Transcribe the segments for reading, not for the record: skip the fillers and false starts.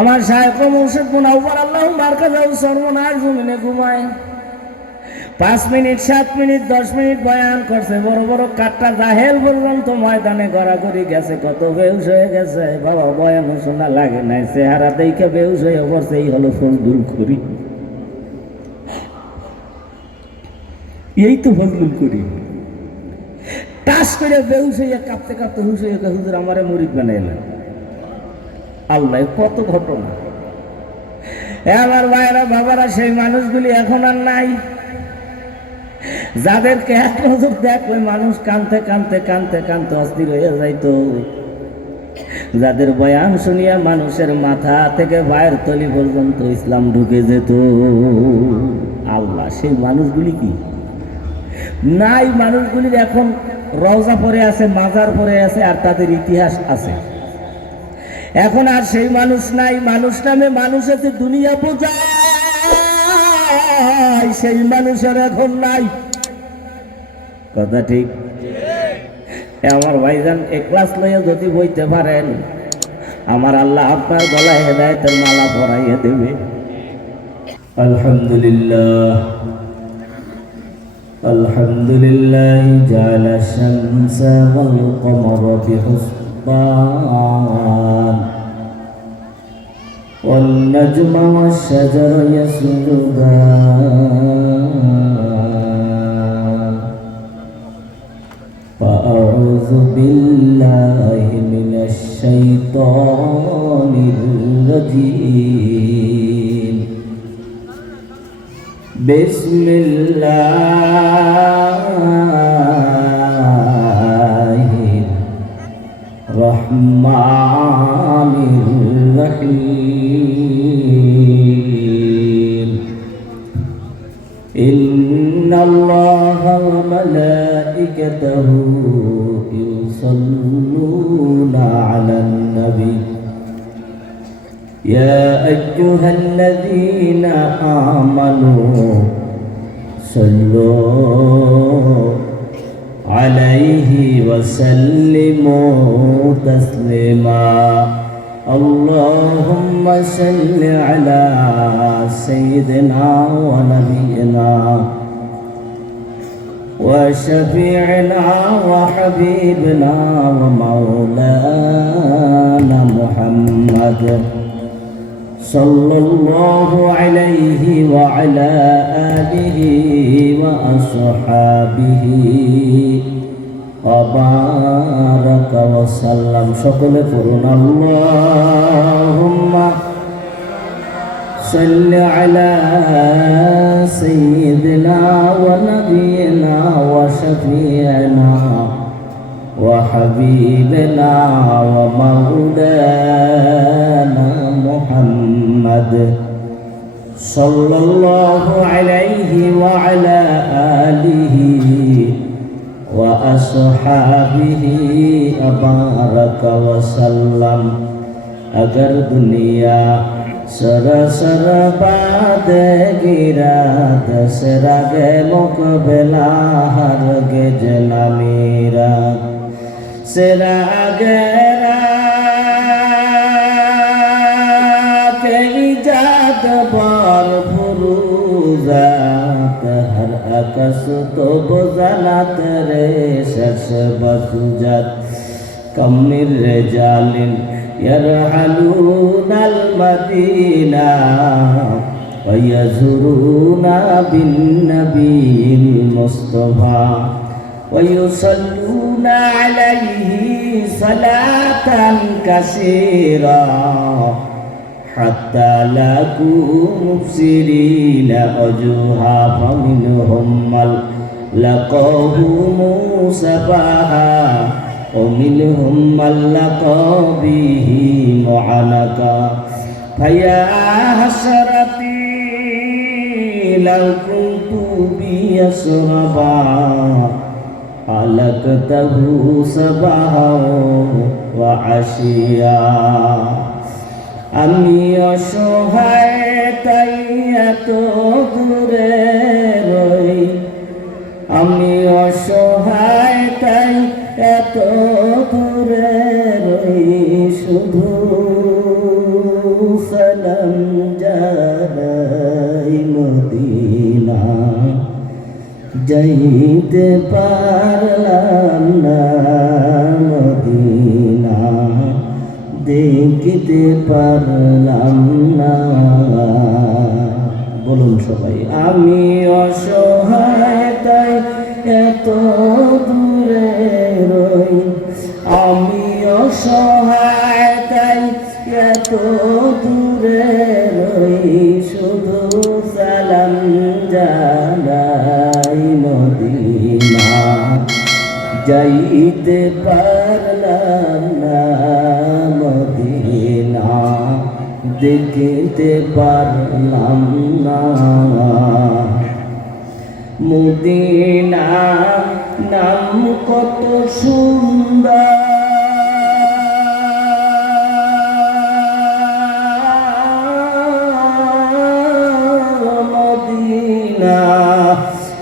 আমার শায়খ মুর্শিদ মুনাওয়ার আল্লাহু মারকাজাহু সর্বনাশ জমিনে ঘুমায়। 5 মিনিট 7 মিনিট 10 মিনিট বয়ান করছে, বড় বড় কাটটা জাহেল পর্যন্ত ময়দানে গড়াগড়ি গেছে, কত বেহুশ হয়ে গেছে। বাবা বয়ান শোনা লাগে নাই, চেহারা দেখে বেহুশ হয়ে পড়ছে। এই হলো ফজলুল করিম, এই তো ফজলুল করিম। টাস করে বেহুশ হইয়া কাঁপতে কাঁপতে হুশ হয়ে হুজুর আমারে মুরিদ বানাইলেন। আল্লাহ, কত ঘটনা। আমার ভাইরা বাবারা, সেই মানুষগুলি এখন আর নাই, যাদেরকে এক নজর দেখলে মানুষ কানতে কানতে কানতে কানতে অস্থির হয়ে যাইত, যাদের বয়ান শুনিয়া মানুষের মাথা থেকে পায়ের তলি পর্যন্ত ইসলাম ঢুকে যেত। আল্লাহ, সেই মানুষগুলি কি নাই? মানুষগুলির এখন রওজা পরে আছে, মাজার পরে আছে, আর তাদের ইতিহাস আছে। এখন আর সেই মানুষ নাই। মানুষ নামে মানুষ আছে, দুনিয়া বোঝায়, সেই মানুষের এখন নাই। কথা ঠিক? আমার ভাইজান, ইখলাস লইয়া যদি বইতে পারেন, আমার আল্লাহ আপনার গলায় হেদায়েতের মালা পরাইয়া দেবে। আলহামদুলিল্লাহ, আলহামদুলিল্লাহ জাআলা শামসা ওয়াল কমারা বিহুসবান ওয়ান নাজমা ওয়াশ শাজারা ইয়াসজুদান। ফাআউযু বিল্লাহি মিনাশ শাইতানির রাজীম। বিসমিল্লাহির রহমানির রহিম। ইন্নাল্লাহা ওয়া মালাইকাতাহু ইউসাল্লুনা আলান নবী يا أيها الذين آمنوا صلوا عليه وسلموا تسليما اللهم صل على سيدنا ونبينا وشفيعنا وحبيبنا ومولانا محمد صلى الله عليه وعلى آله وأصحابه وبارك وسلم। সকলে পড়ুন اللهم صل على سيدنا ونبينا وشفيعنا وحبيبنا ومولانا محمد صلى الله عليه وعلى آله وأصحابه وبارك وسلم। अगर दुनिया सरसर बाद गिरा दसरा गे मुकबला हर गे जना मेरा सेरा गेरा के इजाद बार फुरूजात हर अकस तो बजानात रे शर्ष बसुजात कमिर जालिन यरहलूना المدينة ويزورuna بالنبي المصطفى ويصلون عليه صلاة كثيرة حتى لاقوا مبصرين وجوها فمنهم من لقاه موسفها ومنهم من لقى به معنكا فيا حسرتي لو كنت بيسربا علقته صباحا وعشيا। আমি অসহায় তাই এত দূরে রই, আমি অসহায় তাই এত দূরে রই, শুধু সালাম জানাই মদিনা যাইতে পারলাম না মদিনা দেখিতে পারলাম না। বলুন সবাই। আমি অসহায় তাই এত দূরে রই, আমি অসহায় তাই এত দূরে রই, শুধু সালাম জানাই মদিনা যাইতে পারলাম না মদিনা দেখিতে পারলাম না। মদিনা নাম কত সুন্দর, মদিনা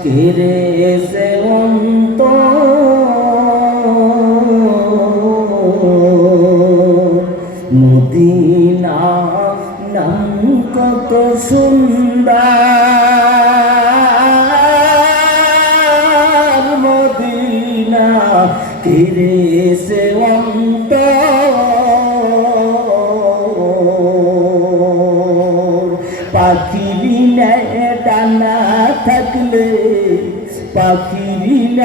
কেড়ে সে মদিনা নাম কত সুন্দর, মদিনা কেড়ে সে পাখির ডানা থাকলে, পাখির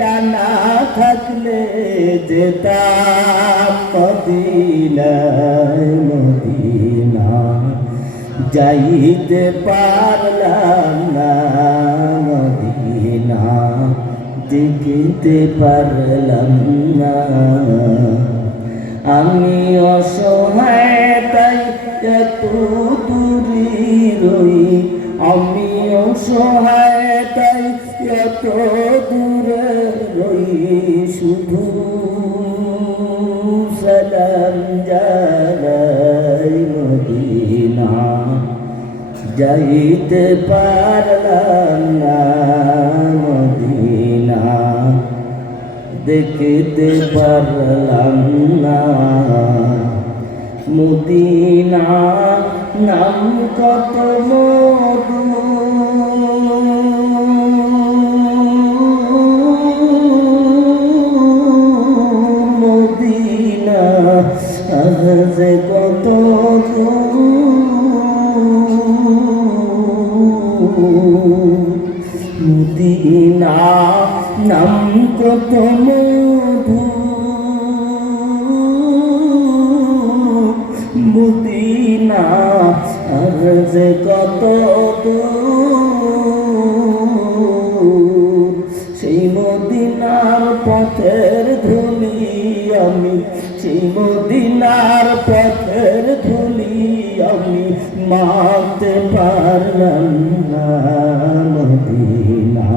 ডানা থাকলে যেতাম মদিনায় মদিনা যাইতে পারলাম না মদিনা দেখিতে পারলাম না। আমি অসহায় তাই এত দূরে রই, আমি অসহায় তাই এত দূরে রই, শুধু সালাম জানাই মদিনা যাইতে পারলাম না মদিনা দেখিতে পারলাম না। মদিনা নাম কত মধু, মদিনা আজ কত মদিনা নাম কত মধু, মদিনা আজ কত দূর, সেই মদিনার পথের ধুলি আমি, সেই মদিনার পথের ধুলি আমি মাপতে পারলাম না মদিনা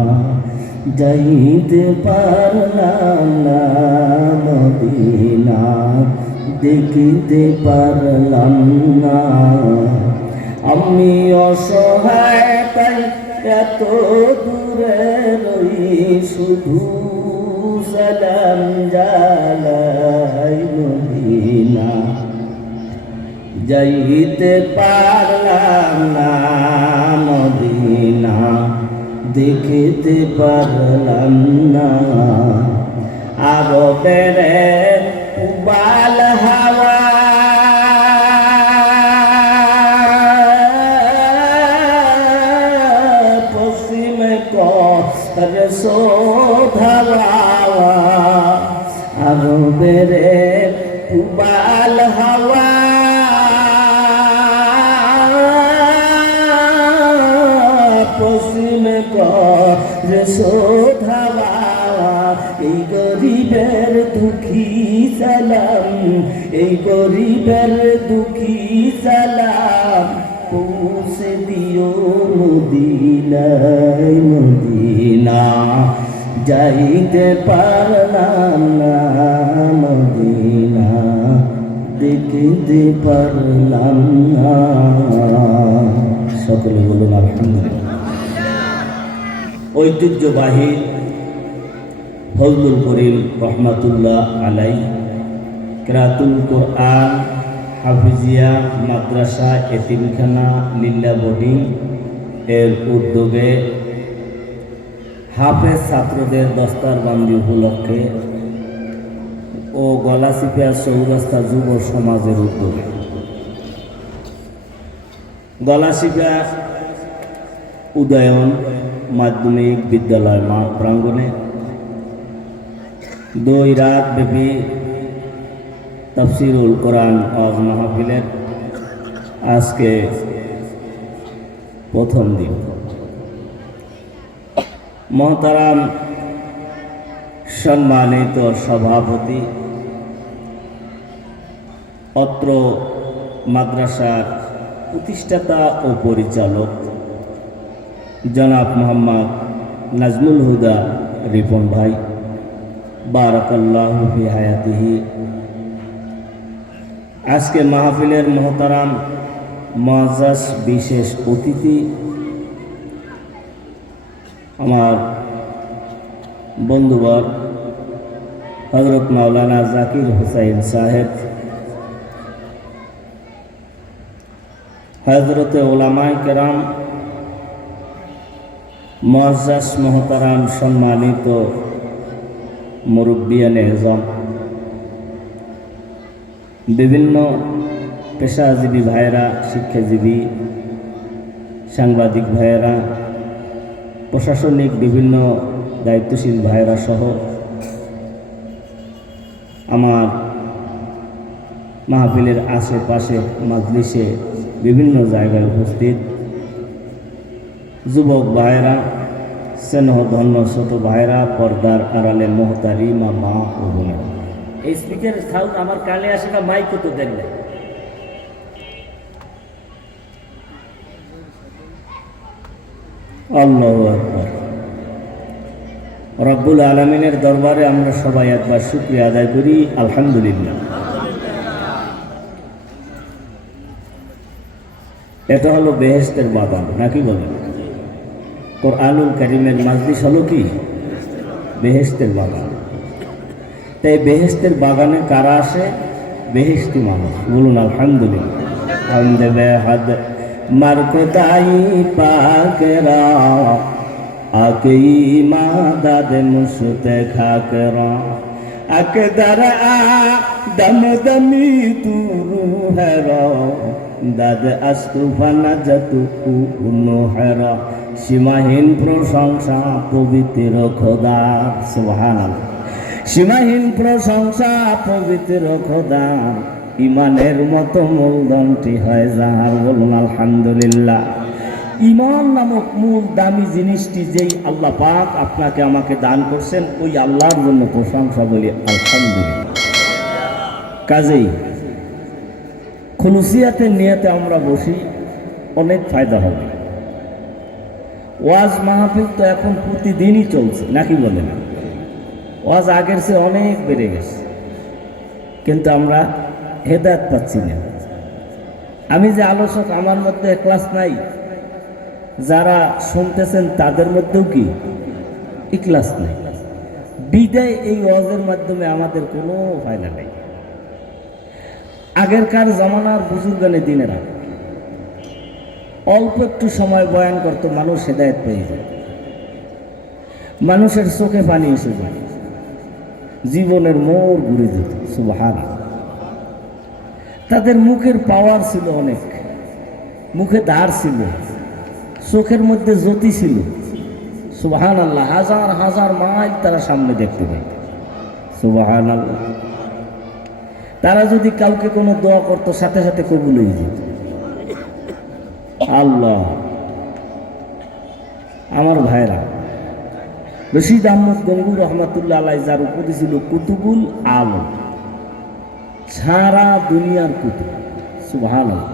যাইতে পারলাম না মদিনা দেখিতে পারলাম না। আমি অসহায় তাই এত দূরে রই, শুধু সালাম জানাই মদিনা যাইতে পারলাম না মদিনা দেখিতে পারলাম না। আরবের উবাল হাওয়া পশ্চিমে কর শোধাওয়া, আরবের উবাল হাওয়া পশ্চিমে কর শোধাওয়া, এই গরিবের দুঃখী সালাম, এই গরিবের দুঃখী সালাম পৌঁছে দিও মদিনায় মদিনা যাইতে পারলাম না মদিনা দেখিতে পারলাম না। সকলে বলুন আলহামদুলিল্লাহ। ঐতিহ্যবাহী ফজলুল করিম রহমাতুল্লাহ আলাই কেরাতুল কোরআন হাফিজিয়া মাদ্রাসা এতিমখানা লিল্লা বোর্ডিং এর উদ্যোগে হাফেজ ছাত্রদের দস্তারবন্দি উপলক্ষে ও গলাচিপা চৌরাস্তা যুব সমাজের উদ্যোগে গলাচিপা উদয়ন মাধ্যমিক বিদ্যালয় মাঠ প্রাঙ্গণে 2 রাত ব্যাপী তাফসিরুল কোরআন ওয়াজ মাহফিলের আজকে প্রথম দিন। মহতারাম সম্মানিত সভাপতি, অত্র মাদ্রাসার প্রতিষ্ঠাতা ও পরিচালক জনাব মোহাম্মদ নাজমুল হুদা রিপন ভাই, বারাকাল্লাহু ফি হায়াতিহি। আজকে মাহফিলের মহতারাম মুআজ্জাজ বিশেষ অতিথি আমার বন্ধুবর হযরত মাওলানা জাকির হুসাইন সাহেব, হযরতে উলামায়ে কেরাম, মুআজ্জাজ মহতারাম সম্মানিত মুরব্বিয়ানে আযম, বিভিন্ন পেশাজীবী ভাইয়েরা, শিক্ষাজীবী, সাংবাদিক ভাইয়েরা, প্রশাসনিক বিভিন্ন দায়িত্বশীল ভাইয়েরা সহ আমার মাহফিলের আশেপাশে মাজলিসে বিভিন্ন জায়গায় উপস্থিত যুবক ভাইয়েরা, স্নেহধন্য ছোট ভাইয়েরা, পর্দার আড়ালে মোহতারিমা মা ও বোনেরা। এই স্পিকারের সাউন্ড আমার কানে আসে না, মাইকও তো দেন না। আল্লাহু আকবার। রব্বুল আলামিনের দরবারে আমরা সবাই একবার শুকরিয়া আদায় করি, আলহামদুলিল্লাহ। এটা হলো বেহেশতের বাগান, নাকি বলেন? কোরআনুল কারীমের মাজলিস হলো কি? বেহেশতের বাগান। তাই বেহেশতের বাগানে কারা আসে? বেহেশতি মানুষ। বলুন আলহামদুলিল্লাহ। হামদে বেহাদ মারকদাই পাকেরা আকে ইমাদাদ মুসতে খাকরা আকদর আ দম দমি তু রুহরা দাদ আস্তুফানা যতু কুনহরা। সীমাহীন প্রশংসা পবিত্র খোদা, সুবহানাল্লাহ। সীমাহীন প্রশংসা পবিত্র খোদা, ইমানের মতো মূলধনটি হয় যাহার। বলুন আলহামদুলিল্লাহ। ইমান নামক মূল দামি জিনিসটি যেই আল্লাহ পাক আপনাকে আমাকে দান করছেন, ওই আল্লাহর জন্য প্রশংসা বলি আলহামদুলিল্লাহ। কাজেই খুলুসিয়াতের নিয়তে আমরা বসি, অনেক ফায়দা হবে। ওয়াজ মাহফিল তো এখন প্রতিদিনই চলছে, নাকি বলেন? ওয়াজ আগের চেয়ে অনেক বেড়ে গেছে, কিন্তু আমরা হেদায়েত পাচ্ছি না। আমি যে আলোচক, আমার মধ্যে ক্লাস নাই, যারা শুনতেছেন তাদের মধ্যেও কি ইখলাস নাই। বিদায় এই ওয়াজের মাধ্যমে আমাদের কোনো ফায়দা নেই। আগেরকার জামানার বুজুর্গানে দিনেরা অল্প একটু সময় বয়ান করতো, মানুষ হেদায়েত পেয়ে যায়, মানুষের চোখে পানি এসে যায়, জীবনের মোড় ঘুরে যেত। সুবহানাল্লাহ। তাদের মুখের পাওয়ার ছিল অনেক, মুখে ধার ছিল, চোখের মধ্যে জ্যোতি ছিল। সুবহানাল্লাহ। হাজার হাজার মাইল তারা সামনে দেখতে পায়। সুবহানাল্লাহ। তারা যদি কাউকে কোনো দোয়া করতো, সাথে সাথে কবুল হয়ে যেত। আল্লাহ। আমার ভাইরা, রশিদ আহমদ গঙ্গুর রহমাতুল্লাহ আলাইহি যার উপাধি ছিল কুতুবুল আলম, সারা দুনিয়ার কুতুব। সুবহানাল্লাহ।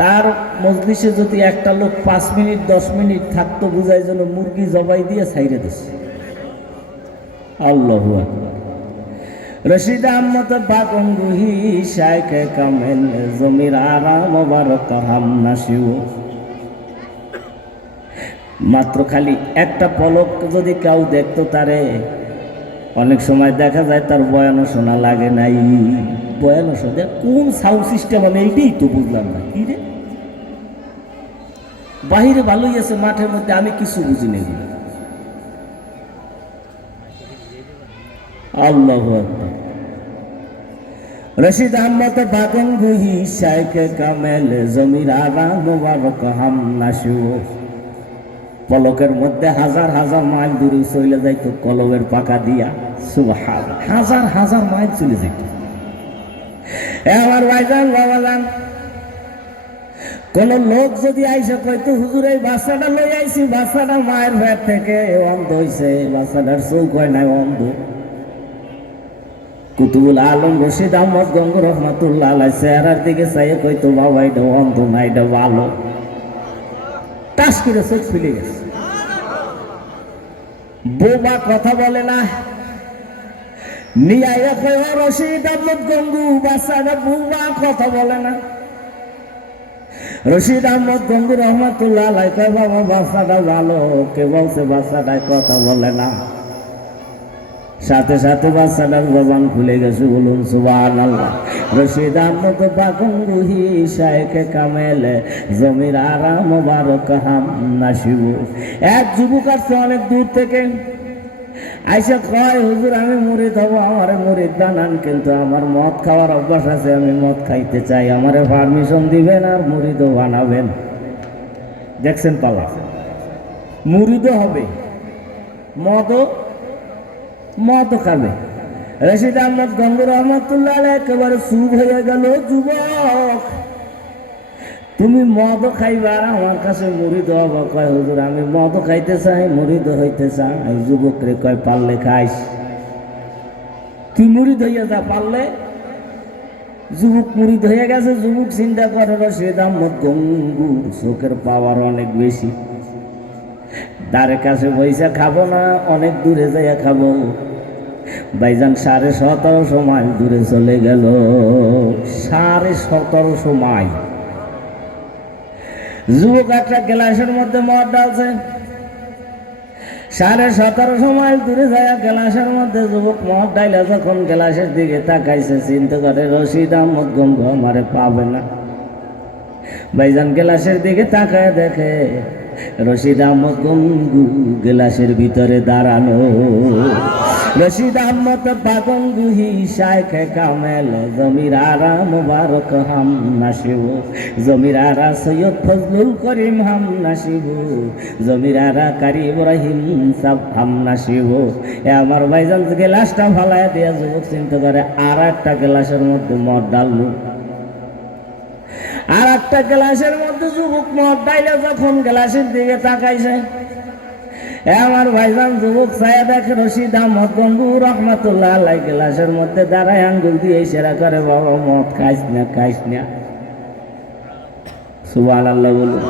তার মজলিসে যদি একটা লোক 5 মিনিট 10 মিনিট থাকতো, বুঝাই যেন মুরগি জবাই দিয়ে ছাইরে দিচ্ছে। আল্লাহু আকবার। রশিদ আহমদ বাগঙ্গুহি শাইখ কামেল জমির আরা মোবারক হামনাশিও। মাত্র খালি একটা পলক যদি কেউ দেখতো তারে, অনেক সময় দেখা যায় তার বয়ানও শোনা লাগে নাই। বয়ানের সাথে কোন সাউন্ড সিস্টেম আমি এইটাই তো বুঝলাম না কি রে বাহিরে ভালোই আছে মাঠের মধ্যে আমি কিছু বুঝি না এগুলো আল্লাহু আকবার রশিদ আহমদ বাগনগুহি শাইখ কামেল জমির আরা মোবারক হাম নাশু পলকের মধ্যে হাজার হাজার মাইল দূরে চলে যাইতো কলমের পাকা দিয়া সুবহানাল্লাহ হাজার হাজার মাইল চলে যাইত আমার ভাইজান বাবাজান কোন লোক যদি আইসে কইতো হুজুর এই বাচ্চাটা লই আইছি বাচ্চাটা মায়ের পেট থেকে অন্ধ হইছে বাচ্চাটার চোখ হয় নাই অন্ধ কুতুবুল আলম রশিদ আহমদ গঙ্গ রহমাতুল্লাহ আলাইহি চেহারার দিকে চাইয়ে কইতো বাবা এটা অন্ধ না এটা ভালো টাস করে চোখ খুলে গেছে বোবা কথা বলে না নিয়ে রশিদ আহমদ গঙ্গু বাচ্চাটা বোবা কথা বলে না রশিদ আহমদ গঙ্গু রহমাতুল্লাহ আলাইহি কয় বাবা বাচ্চাটা ভালো কে বলছে বাচ্চাটায় কথা বলে না সাথে সাথে বাচ্চাটার জবান খুলে গেছে বলুন সুবহানাল্লাহ রশিদ আহমদ বাগনগুহি শাইখ কামেল জমির আরা মোবারক হাম নাশিব এক যুবক আসছে অনেক দূর থেকে আইসা কয় হুজুর আমি মুরিদ হব আমার মুরিদ বানান কিন্তু আমার মদ খাওয়ার অভ্যাস আছে আমি মদ খাইতে চাই আমারে পারমিশন দিবেন আর মুরিদও বানাবেন দেখছেন পালা মুরিদও হবে মদ খাবে রশিদ আহমদ গঙ্গু রহমাতুল্লাহ আলাইহি একেবারে চুপ হয়ে গেল যুবক তুমি মদ খাইবা আর আমার কাছে মুরিদ হবা কয় হুজুর আমি মদ খাইতে চাই মুরিদ হইতে চাই যুবক রে কয় পারলে খাইস তুই মুরিদ হইয়া যা পারলে যুবক মুরিদ হয়ে গেছে যুবক চিন্তা করে রশিদ আহমদ গঙ্গুর চোখের পাওয়ার অনেক বেশি দ্বারের কাছে পয়সা খাবো না অনেক দূরে যাইয়া খাবো ভাইজান 1750 মাইল দূরে চলে গেল 1750 মাইল যুবক একটা গ্লাসের মধ্যে মদ ডালছে 1750 মাইল দূরে যায় গ্লাসের মধ্যে যুবক মদ ডাইলে যখন গ্লাসের দিকে তাকাইছে চিন্তা করে রশিদ আহমদ গঙ্গু আমারে পাবে না ভাইজান গ্লাসের দিকে তাকায় দেখে রশিদ আহমদ গঙ্গু গ্লাসের ভিতরে দাঁড়ানো রশিদ আহমদ বাগনগুহি শাইখ কামেল জমির আরা মোবারক হাম নাশিব জমির আরা সৈয়দ ফজলুল করিম হাম নাশিব জমির আরা কারি ইব্রাহিম সব হাম নাশিব এ আমার ভাইজান গ্লাসটা ফালায় দিয়া যুবক চিন্তা করে আর একটা গ্লাসের মধ্যে মদ ডাললো আর একটা গ্লাসের মধ্যে যুবক মদ ডাইলে যখন গ্লাসের দিকে তাকাইছে আমার ভাইজান যুবক ছায়া দেখে রশিদ আহমদ গঙ্গু রহমাতুল্লাহ আলাইহি গ্লাসের মধ্যে দাঁড়ায় আঙ্গুল দিয়ে ইশারা করে বাবা মদ খাইস না সুবহানাল্লাহ বলুন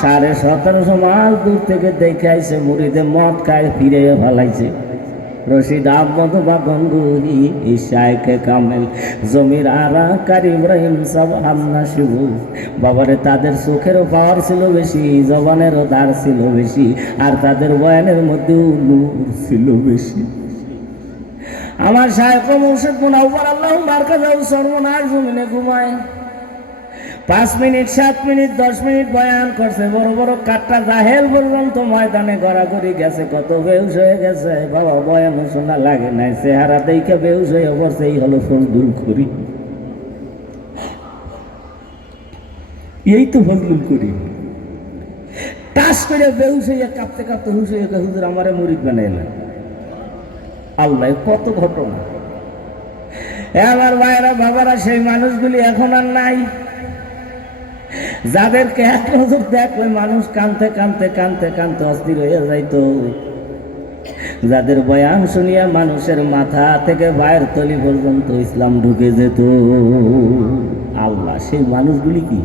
1750 মাইল দূর থেকে দেখে আইছে মুরিদে মদ খায় ফিরে ফেলাইছে রশিদ আহমদ বাগনগুহি শাইখ কামেল জমির আরা কারি ইব্রাহিম সব হাম নাশিব বাবারে তাদের চোখেরও পাওয়ার ছিল বেশি জবানেরও ধার ছিল বেশি আর তাদের বয়ানের মধ্যেও নূর ছিল বেশি আমার শাইখ মুর্শিদ মুনাওয়ার আল্লাহু বারকাতাহু সর্বনাশ জমিনে ঘুমায় 5 মিনিট 7 মিনিট 10 মিনিট বয়ান করছে বড় বড় কাটটা জাহেল পর্যন্ত ময়দানে গড়াগড়ি গেছে কত বেহুশ হয়ে গেছে বাবা বয়ান শোনা লাগে নাই চেহারা দেখে বেহুশ হয়ে পড়ছে এই হলো ফজলুল করি এই তো ফজলুল করি টাস করে বেহুশ হয়ে কাঁপতে কাঁপতে হুশ হয়ে হুজুর আমারে মুরিদ বানাইলেন আল্লাহ কত ঘটনা আমার ভাইরা বাবারা সেই মানুষগুলি এখন আর নাই যাদেরকে এক নজর দেখলে মানুষ কানতে কানতে কানতে কানতে অস্থির হয়ে যাইতো যাদের বয়ান শুনিয়া মানুষের মাথা থেকে পায়ের তলি পর্যন্ত ইসলাম ঢুকে যেত আল্লাহ সেই মানুষগুলি কি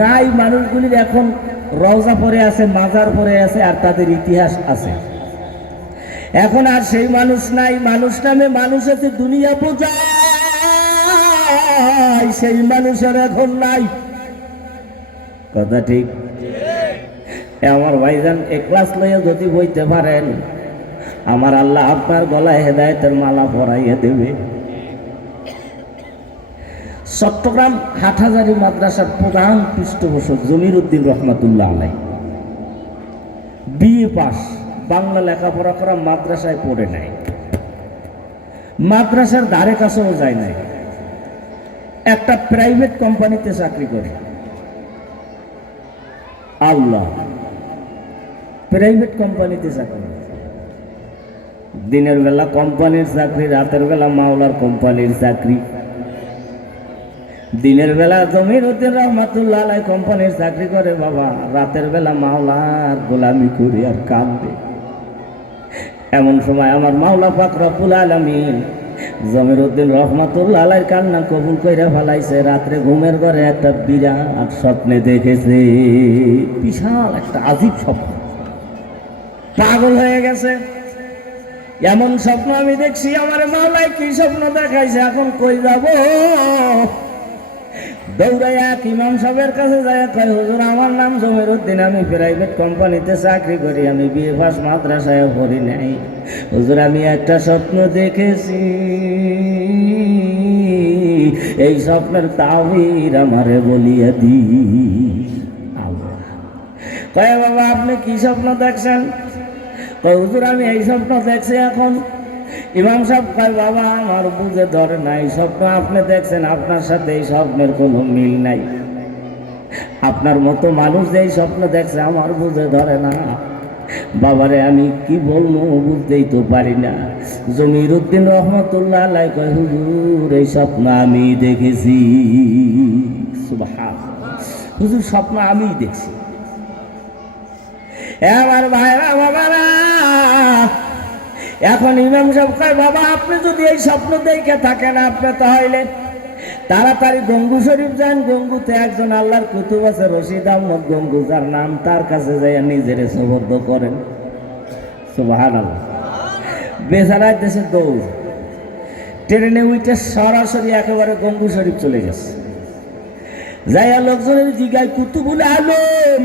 নাই মানুষগুলির এখন রওজা পরে আছে মাজার পরে আছে আর তাদের ইতিহাস আছে এখন আর সেই মানুষ নাই মানুষ নামে মানুষের দুনিয়া বোঝায় সেই মানুষের এখন নাই কথা ঠিক আমার ভাইজান ইখলাস লইয়া যদি বইতে পারেন আমার আল্লাহ আপনার গলায় হেদায়েতের মালা পরাইয়া দেবে চট্টগ্রাম হাটহাজারী মাদ্রাসার প্রধান পৃষ্ঠপোষক জমির উদ্দিন রহমাতুল্লাহ আলাই, বিএ পাস, বাংলা লেখাপড়া করা, মাদ্রাসায় পড়ে নাই, মাদ্রাসার ধারে কাছেও যায় নাই, একটা প্রাইভেট কোম্পানিতে চাকরি করে। আল্লাহ, প্রাইভেট কোম্পানিতে চাকরি, দিনের বেলা কোম্পানির চাকরি, রাতের বেলা মাওলার কোম্পানির চাকরি। দিনের বেলা জমির উদ্দিন রহমাতুল্লাহ আলাই কোম্পানির চাকরি করে বাবা, রাতের বেলা মাওলার গোলামি করে আর কাঁদবে। এমন সময় আমার মাওলা পাক রব্বুল আলামিন জমির উদ্দিন রহমাতুল্লাহ আলাইর কান্না কবুল কইরা ফেলাইছে। রাত্রে ঘুমের ঘরে একটা বিরাট স্বপ্নে দেখেছে, বিশাল একটা আজীব স্বপ্ন, পাগল হয়ে গেছে। এমন স্বপ্ন আমি দেখছি, আমার মাওলায় কি স্বপ্ন দেখাইছে, এখন কই যাব? দৌড়াইয়া ইমাম সাহেবের কাছে যায়, কয় হুজুর আমার নাম জমির উদ্দিন, আমি প্রাইভেট কোম্পানিতে চাকরি করি, আমি বিএ পাস, মাদ্রাসায় পড়ি নাই। হুজুর আমি একটা স্বপ্ন দেখেছি, এই স্বপ্নের তাবির আমারে বলিয়া দি। কয় বাবা আপনি কি স্বপ্ন দেখছেন? কয় হুজুর আমি এই স্বপ্ন দেখছি। এখন ইমাম সাহেব কয় বাবা আমার বুঝে ধরে নাই, স্বপ্ন আপনি দেখছেন, আপনার সাথে এই স্বপ্নের কোনো মিল নাই। আপনার মতো মানুষ যে এই স্বপ্ন দেখছে আমার বুঝে ধরে না। বাবারে আমি কি বলবো বুঝতেই তো পারি না। জমির উদ্দিন রহমাতুল্লাহ আলাই কয় হুজুর এই স্বপ্ন আমি দেখেছি। সুবহানাল্লাহ, হুজুর স্বপ্ন আমি দেখছি। এবার ভাইরা বাবারা, এখন ইমাম সাহেব কয় বাবা আপনি যদি এই স্বপ্ন দেখে থাকেন, আপনি তাহলে তাড়াতাড়ি গঙ্গু শরীফ যান। গঙ্গুতে একজন আল্লাহর কুতুব আছে রশিদ আহমদ গঙ্গু, যার নাম, তার কাছে যাইয়া নিজেরে সুবর্দ করেন। সুবহানাল্লাহ। বেচারার দেশে দৌড়, ট্রেনে উঠে সরাসরি একেবারে গঙ্গু শরীফ চলে গেছে। যাইয়া লোকজনের জিগায় কুতুবুল আলম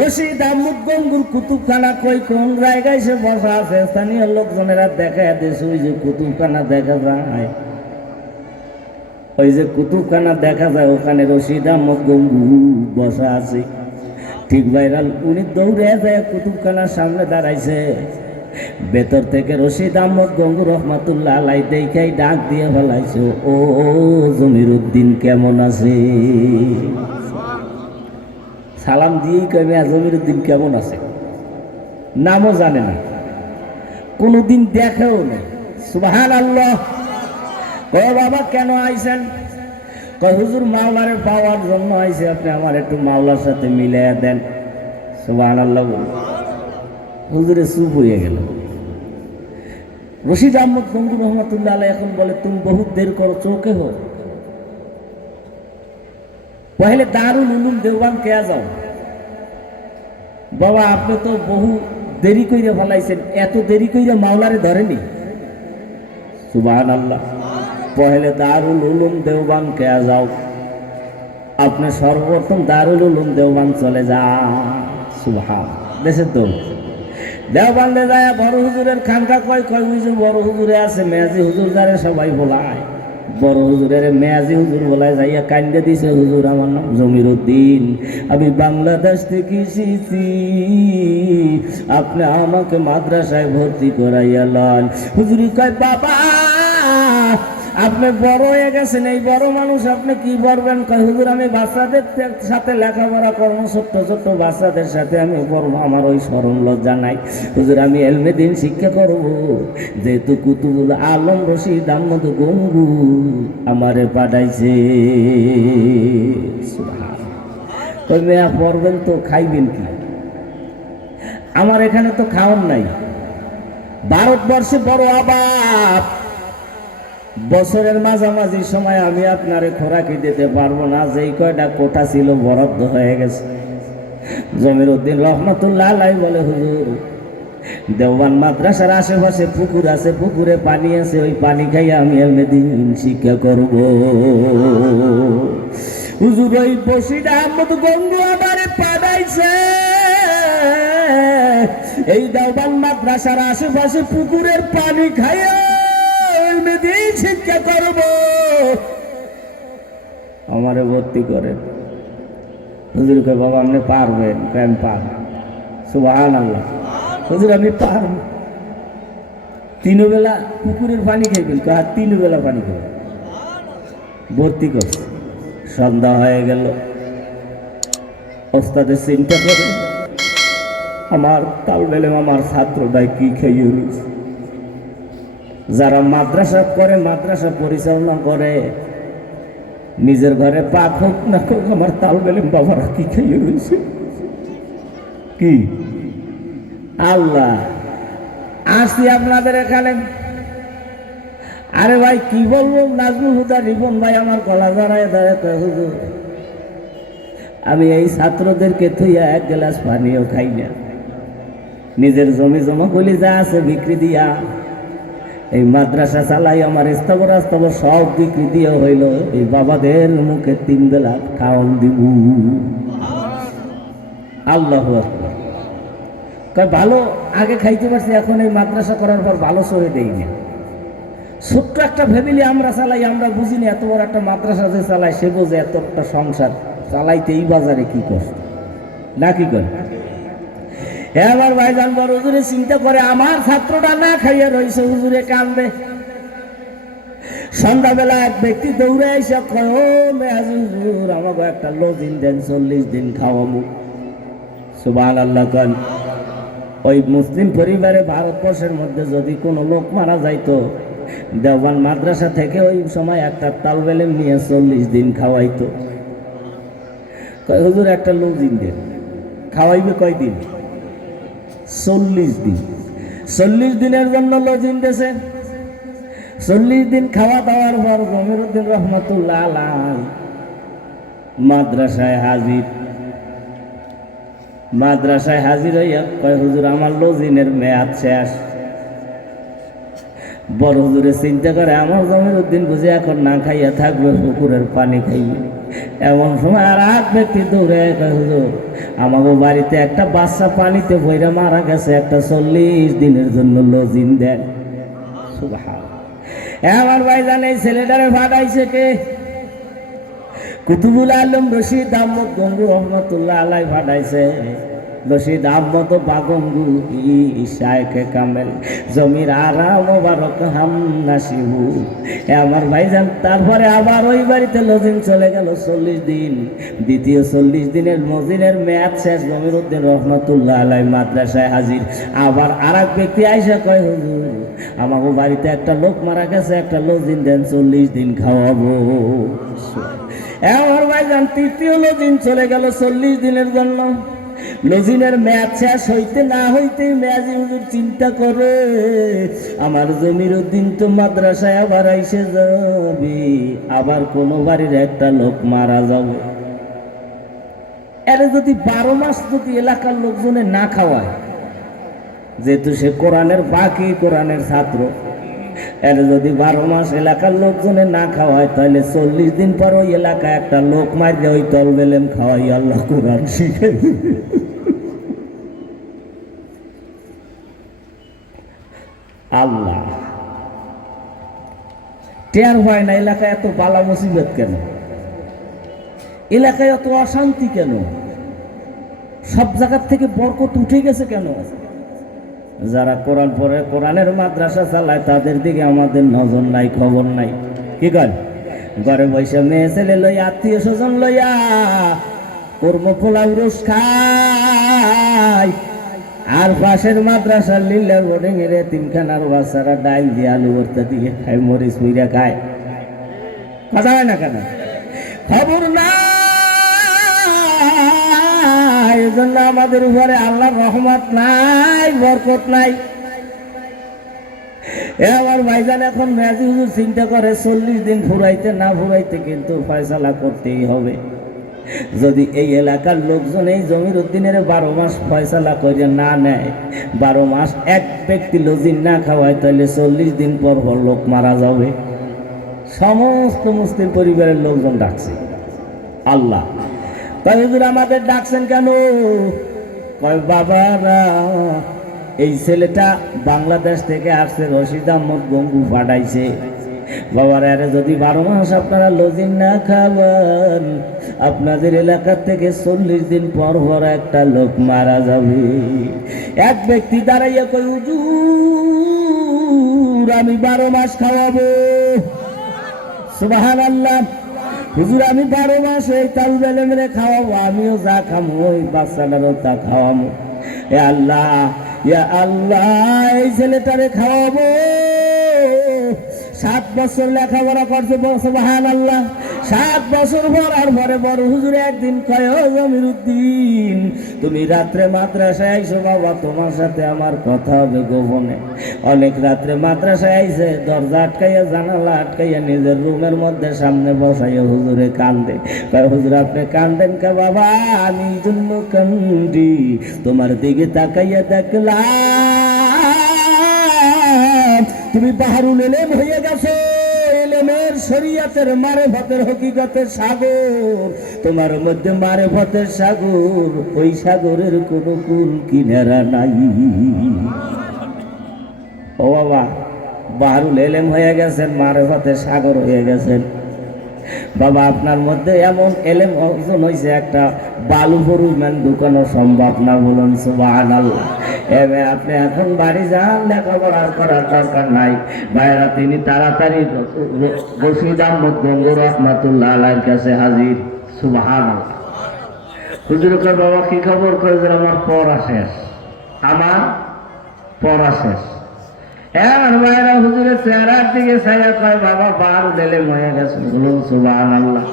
রশিদ আহমদ গঙ্গুর কুতুবখানা কই, কোন জায়গায় সে বসা আছে? স্থানীয় লোকজনেরা দেখা দেশে ওই যে কুতুবখানা দেখা যায়, ওই যে কুতুবখানা দেখা যায়, ওখানে রশিদ আহমদ গঙ্গু বসা আছে। ঠিক ভাইরাল, উনি দৌড়ে যায় কুতুবখানার সামনে দাঁড়াইছে। ভেতর থেকে রশিদ আহমদ গঙ্গু রহমাতুল্লাহ আলাই দেখাই ডাক দিয়ে ফেলাইছে, ও জমির উদ্দিন কেমন আছে? সালাম দিয়েই কবে জমির উদ্দিন কেমন আছে, নামও জানে না, কোনোদিন দেখেও নেই। সুবহানাল্লাহ। কয় বাবা কেন আইছেন? কয় হুজুর মাওলারে পাওয়ার জন্য আইছে, আপনি আমার একটু মাওলার সাথে মিলাইয়া দেন। সুবহানাল্লাহ। হুজুরে চুপ হয়ে গেল। রশিদ আহমদ গঙ্গু রহমাতুল্লাহ আলাই এখন বলে তুমি বহুত দের করো, চৌকে হো, পহলে দারুল উলুম দেওবান কে যাও। বাবা আপনি তো বহু দেরি কইরা ফেলাইছেন, এত দেরি কইরা মাওলারে ধরেনি। সুবহানাল্লাহ। পহলে দারুল উলুম দেওবান কে যাও, আপনি সর্বপ্রথম দারুল উলুম দেওবান চলে যা। সুবহানাল্লাহ। দেশের তো দেওবান্দে যায় বড় হুজুরের খানকা কয়, কয় ওই যে বড় হুজুরে আছে মেয়াজি হুজুর, যারে সবাই বলায় বড় হুজুরের মেয়াজি হুজুর বলায়, যাইয়া কান্দে দিছে, হুজুর আমার নাম জমির উদ্দিন, আমি বাংলাদেশ থেকে এসেছি, আপনি আমাকে মাদ্রাসায় ভর্তি করাইয়া লন। হুজুরি কয় বাবা আপনি বড় হয়ে গেছেন, এই বড় মানুষ আপনি কি বলবেন? কয় হুজুর আমি বাচ্চাদের সাথে লেখাপড়া করবো, ছোট্ট ছোট্ট বাচ্চাদের সাথে আমি পড়বো, আমার ওই শরম লজ্জা নাই। হুজুর আমি এলমে দিন শিক্ষা করব, যেহেতু কুতুবুল আলম রশিদ আহমদ গঙ্গু আমারে পাঠাইছে। কই মেয়া পড়বেন তো খাইবেন কি? আমার এখানে তো খাওয়ান নাই, ভারতবর্ষে বড় আবাদ, বছরের মাঝামাঝি সময় আমি আপনারে খোরাকি দিতে পারবো না, যেই কয়টা কোটা ছিল বরাদ্দ হয়ে গেছে। জমির উদ্দিন রহমাতুল্লাহ আলাই বলে হুজুর দেওবান মাদ্রাসার আশেপাশে পুকুর আছে, পুকুরে পানি আছে, ওই পানি খাইয়া আমি এলমেদিন শিক্ষা করব। হুজুর ওই রশিদ আহমদ গঙ্গু আমারে পাঠাইছে, এই দেওবান মাদ্রাসার আশেপাশে পুকুরের পানি খাইয়া শিক্ষা করব। আমারে ভর্তি করেন। হুজুর কয় বাবা আপনি পারবেন? কয় আমি পারব। সুবহানাল্লাহ। হুজুর আমি পারব। 3 বেলা পুকুরের পানি খাইবেন? কয় আর 3 বেলা পানি খাবেন। ভর্তি করছে। সন্ধ্যা হয়ে গেল, ওস্তাদের চিন্তা করে আমার তালবেলে আমার ছাত্রটাই কি খাইয়ে নিয়েছে। যারা মাদ্রাসা করে, মাদ্রাসা পরিচালনা করে, নিজের ঘরে পাক হোক না হোক আমার তালবেলে বাবারা কি খাইয়ে রয়েছে। কি আল্লাহ, আসি আপনাদের এখানে। আরে ভাই কি বলবো, নাজমুল হুদা রিপন ভাই আমার গলা জড়ায় দাঁড়ায়, হুজুর আমি এই ছাত্রদেরকে থইয়া 1 গ্লাস পানিও খাই না, নিজের জমি জমা গুলি যা আছে বিক্রি দিয়া এই মাদ্রাসা চালাই, আমার স্থাবর আস্তাবর সব বিক্রি দিয়ে হইল এই বাবাদের মুখে 3 বেলা খাওয়ান দিব। আল্লাহু আকবার। কয় ভালো আগে খাইতে পারছি, এখন এই মাদ্রাসা করার পর ভালো সহে দেই না। ছোট্ট একটা ফ্যামিলি আমরা চালাই, আমরা বুঝিনি এত বড় একটা মাদ্রাসা যে চালাই সে বোঝে এত একটা সংসার চালাইতে এই বাজারে কি কষ্ট না, কি করে। এবার ভাইজান বড় হুজুরে চিন্তা করে আমার ছাত্রটা না খাইয়া রয়েছে, হুজুরে কান্দে। সন্ধ্যাবেলা এক ব্যক্তি দৌড়ে এসে কয়, ও মেয়াজি হুজুর আমাকে একটা লজিন দেন, 40 দিন খাওয়াবো। সুবহানাল্লাহ। কন ওই মুসলিম পরিবারে ভারতবর্ষের মধ্যে যদি কোনো লোক মারা যাইতো, দেওবান মাদ্রাসা থেকে ওই সময় একটা তালবেলে নিয়ে 40 দিন খাওয়াইতো। কয় হুজুর একটা লজিন দেন। খাওয়াইবে কয়দিন? 40 দিন। 40 দিনের জন্য লজিন দেশে। 40 দিন খাওয়া দাওয়ার পর জমিরুদ্দিন রহমাতুল্লাহ আলাইহি মাদ্রাসায় হাজির। মাদ্রাসায় হাজির হইয়া কয় হুজুর আমার লজিনের মেয়াদ শেষ। বড় হুজুরে চিন্তা করে আমার জমিরুদ্দিন বুঝে এখন না খাইয়া থাকবে, পুকুরের পানি খাইবে। এমন সময় আর এক ব্যক্তি দৌড়ে কয় হুজুর আমাকে বাড়িতে একটা বাচ্চা পানিতে বইরা মারা গেছে, একটা 40 দিনের জন্য লজিন দেন। আমার ভাইজান এই ছেলেটারে ফাটাইছে কে? কুতুবুল আলম রশিদ আহমদ গঙ্গু রহমতুল্লাহ আলাই ফাটাইছে। রশিদ আহমদ বাগঙ্গু শায়েখে কামেল জমির আরা মোবারক হাম নাসিবু। আমার ভাইজান তারপরে আবার ওই বাড়িতে লজিন চলে গেল 40 দিন। দ্বিতীয় 40 দিনের মজিনের মেয়াদ শেষ। জমিরুদ্দিন রহমতুল্লাহ আলাই মাদ্রাসায় হাজির। আবার আর এক ব্যক্তি আইসা কয় হুজুর আমাকে বাড়িতে একটা লোক মারা গেছে, একটা লজিন দেন, 40 দিন খাওয়াবো। আমার ভাইজান তৃতীয় লজিন চলে গেল 40 দিনের জন্য। লজিনের মেয়াদ শেষ হইতে না হইতে মেয়াজি হুজুর চিন্তা করে আমার জমিরুদ্দিন তো মাদ্রাসায় আবার আইসে যাবে, আবার কোন বাড়ির একটা লোক মারা যাবে। এর যদি 12 মাস যদি এলাকার লোকজনে না খাওয়ায়, যেহেতু সে কোরআনের বাকি কোরআনের ছাত্র, এর যদি 12 মাস এলাকার লোকজনে না খাওয়ায় তাহলে 40 দিন পর ওই এলাকায় একটা লোক মারলে ওই তলবেলেম খাওয়াই আল্লাহ কোরআন শিখে। আল্লাহ টের হয় না এলাকায় এত বালা মুসিবত কেন, এলাকায় এত অশান্তি কেন, সব জায়গার থেকে বরকত উঠে গেছে কেন? যারা কোরআন পড়ে কোরআনের মাদ্রাসা চালায় তাদের দিকে আমাদের নজর নাই, খবর নাই। কি কর ঘরে বসে মেয়ে ছেলে লইয়া আত্মীয় স্বজন লইয়া কর্ম পোলাও রোজ খায়, আর পাশের মাদ্রাসার লিল্লা বোর্ডিং এর তিনখানার বাচ্চারা ডাইল দিয়ে আলু ভর্তা দিয়ে খায়, মরিচ মুইরা খায়। কথা হয় না কেন? খবর না। এই জন্য আমাদের উপরে আল্লাহর রহমত নাই, বরকত নাই। আমার ভাইজান এখন মেয়াজি হুজুর চিন্তা করে 40 দিন ফুরাইতে না ফুরাইতে কিন্তু ফয়সালা করতেই হবে। যদি এই এলাকার লোকজন এই জমিরুদ্দিনের 12 মাস ফয়সালা করে না নেয়, 12 মাস এক ব্যক্তি লজিন না খাওয়ায়, তাহলে 40 দিন পর পর লোক মারা যাবে। সমস্ত মুসলিম পরিবারের লোকজন ডাকছে। আল্লাহ কয় হুজুর আমাদের ডাকছেন কেন? কয় বাবারা এই ছেলেটা বাংলাদেশ থেকে আসছে, রশিদ আহমদ গঙ্গু পাঠাইছে। বাবার আরে যদি 12 মাস আপনারা লজিং না খাবেন, আপনাদের এলাকা থেকে 40 দিন পর পর একটা লোক মারা যাবে। এক ব্যক্তি দাঁড়াইয়া কই, হুজুর আমি 12 মাস খাওয়াবো। সুবহানাল্লাহ। হুজুর আমি 12 মাস ওই তালবেলে মেরে খাওয়াবো, আমিও যা খামো ওই বাচ্চাটারও তা খাওয়াবো। এ আল্লাহ, ইয়া আল্লাহ, এই ছেলেটারে খাওয়াবো। 7 বছর লেখাপড়া করছে, সুবহানাল্লাহ। 7 বছর পড়ার পরে বড় হুজুর একদিন কয়, ও জমিরুদ্দিন তুমি রাত্রে মাদ্রাসায় আইসো বাবা, তোমার সাথে আমার কথা হবে গোপনে। অনেক রাত্রে মাদ্রাসায় আইসে, দরজা আটকাইয়া জানালা আটকাইয়া নিজের রুমের মধ্যে সামনে বসাইয়া হুজুরে কান্দে। কয় হুজুর আপনি কান্দেন কে বাবা? আমি জন্য কান্দি, তোমার দিকে তাকাইয়া দেখলাম তুমি বাহরুল এলেম হয়ে গেছো, এলেমের শরীয়তের মারেফতের হকিকতের সাগর, তোমার মধ্যে মারেফতের সাগর, ওই সাগরের কোনো কুল কিনারা নাই। ও বাবা, বাহরুল এলেম হয়ে গেছেন, মারেফতের সাগর হয়ে গেছেন বাবা। আপনার মধ্যে এমন এলেম অর্জন হয়েছে, একটা বালু পরিমাণ ঢুকানো সম্ভব না, বলুন সুবহানাল্লাহ। আপনি এখন বাড়ি যান, লেখাপড়া করার দরকার নাই ভাইরা। তিনি তাড়াতাড়ি রশিদ আহমদ গঙ্গু রহমাতুল্লাহ আলাইহির কাছে হাজির। সুবহানাল্লাহ। হুজুর কয় বাবা কি খবর? করে আমার পড়া শেষ, আমার পড়া শেষ। এমন ভাইরা হুজুরের চেহারার দিকে ছায়া কয়, বাবা বাহরুল এলেম হয়ে গেছে। বলুন সুবহানাল্লাহ।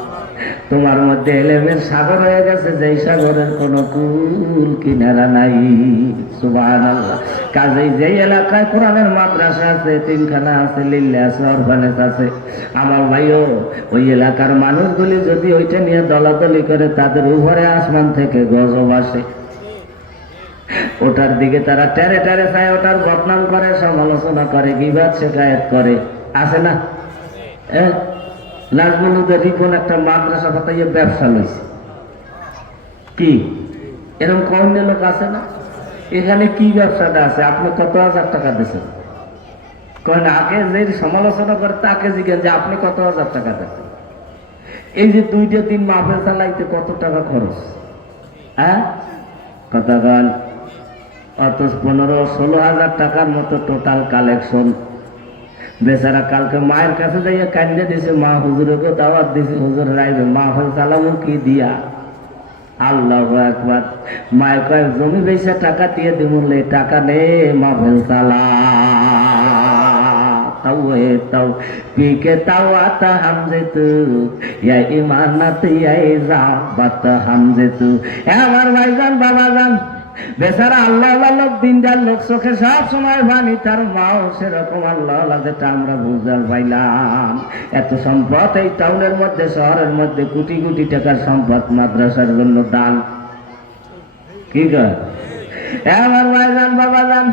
তোমার মধ্যে এলেমের সাগর হয়ে গেছে, যেই সাগরের কোনো কুল কিনারা নাই। সুবহানাল্লাহ। কাজেই যেই এলাকায় কোরআনের মাদ্রাসা আছে, তিনখানা আছে, লিল্লা আছে, অরফানেজ আছে, আমার ভাইও ওই এলাকার মানুষগুলি যদি ওইটা নিয়ে দলাদলি করে, তাদের উপরে আসমান থেকে গজব আসে। ওটার দিকে তারা টেরে টেরে চায়, ওটার বদনাম করে, সমালোচনা করে, গীবত শিকায়েত করে। আছে না? নাজমুলুদের রিপন একটা মাদ্রাসা পাতাইয়ে ব্যবসা লইছে। কি এরকম কম লোক আছে না? এখানে কি ব্যবসাটা আছে? আপনি কত হাজার টাকা দিয়েছেন? কয় না, আগে যে সমালোচনা করে তাকে জিজ্ঞেস যে আপনি কত হাজার টাকা দিয়েছেন। এই যে 2টা 3 মাহফিল চালাইতে কত টাকা খরচ? হ্যাঁ কথা বল। অথচ 15-16 হাজার টাকার মতো টোটাল কালেকশন। বেচারা কালকে মায়ের কাছে যাইয়া কান্দে দিছে, মা হুজুরকে দাওয়াত দিছে, হুজুর রাইবে মাহফিল চালাবো কি দিয়া? আল্লাহু আকবার। মায়ের কয় জমি বেচা টাকা দিয়ে দিমুলে, টাকা নে মাহফিল চালা। তাও হে তাও পিকে তাও আতা হামজে তু ইয়া ইমানাত ইয়া ইজাবাত হামজে তু। আমার ভাইজান বাবাজান, বেচারা আল্লাহ লোক, দিনদার লোক, চোখে সব সময় পানি, তার মাও সেরকম আল্লাহ, যেটা আমরা বুঝতে পাইলাম। এত সম্পদ এই টাউনের মধ্যে, শহরের মধ্যে, কোটি কোটি টাকার সম্পদ মাদ্রাসার জন্য দান। কি কয় আমার ভাইজান বাবাজান?